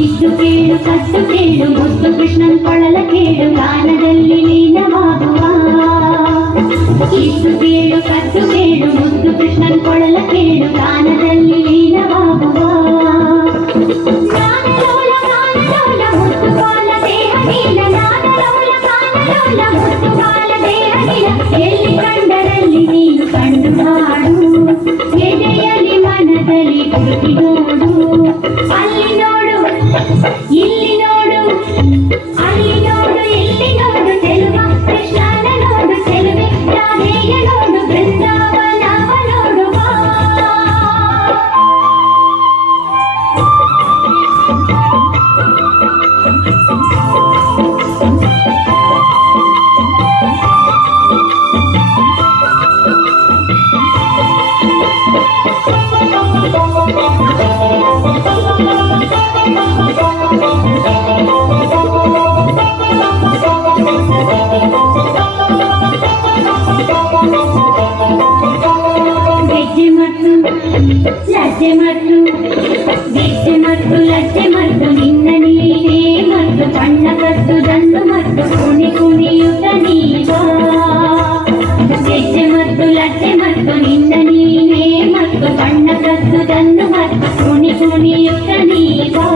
ಇದ್ದು ಕೇಳು ಕಟ್ಟು ಕೇಳು ಮುದ್ದು ಕೃಷ್ಣನ್ ಕೊಳಲ ಕೇಳು ಗಾನದಲ್ಲಿ ಲೀನವಾಗುವ. ಇದ್ದು ಕೇಳು ಕಟ್ಟು ಕೇಳು ಮುದ್ದು ಕೃಷ್ಣನ್ ಕೊಳಲ ಕೇಳು ಗಾನದಲ್ಲಿ ಲೀನವಾಗುವ. ನಾನಲೋಲ ಕಾನಲೋಲ ಮುದ್ದು ಕಾಲ ದೇಹ ನೀಲ, ನಾನಲೋಲ ಕಾನಲೋಲ ಮುದ್ದು ಕಾಲ ದೇಹ ನೀಲ. ಎಲ್ಲಿ ಕಂಡರಲ್ಲಿ ನೀನು ಕಂಡು ಮಾಡು, ಎದೆಯಲ್ಲಿ ಮನದಲ್ಲಿ ಹುಡುಕಿ ನೋಡು. ಅಲ್ಲಿ ನೋಡು ಇಲ್ಲಿ ನೋಡು, ಅಲ್ಲಿ ನೋಡು ಇಲ್ಲಿ ನೋಡು, ಚೆಲುವ ಕೃಷ್ಣನ ನೋಡು, ಚೆಲುವೆ ರಾಧೆಯ ನೋಡು, ಬೃಂದಾವನವ ನೋಡು ಬಾ. ಲಜ್ಜೆ ಮತ್ತು ಗೆಜ್ಜೆ ಮತ್ತು ಲಜ್ಜೆ ಮತ್ತು ನಿನ್ನ ನೀನೇ ಮತ್ತು ಬಣ್ಣ ಕಟ್ಟುದನ್ನು ಮತ್ತು ಕುಣಿ ಕುಣಿಯುತ್ತ ನೀವಾ. ಗೆಜ್ಜೆ ಮತ್ತು ಲಜ್ಜೆ ಮತ್ತು ನಿನ್ನ ನೀನೇ ಮತ್ತು ಬಣ್ಣ ಕಟ್ಟುದನ್ನು ಮತ್ತು ಕುಣಿ ಕುಣಿಯುತ್ತ ನೀವಾ.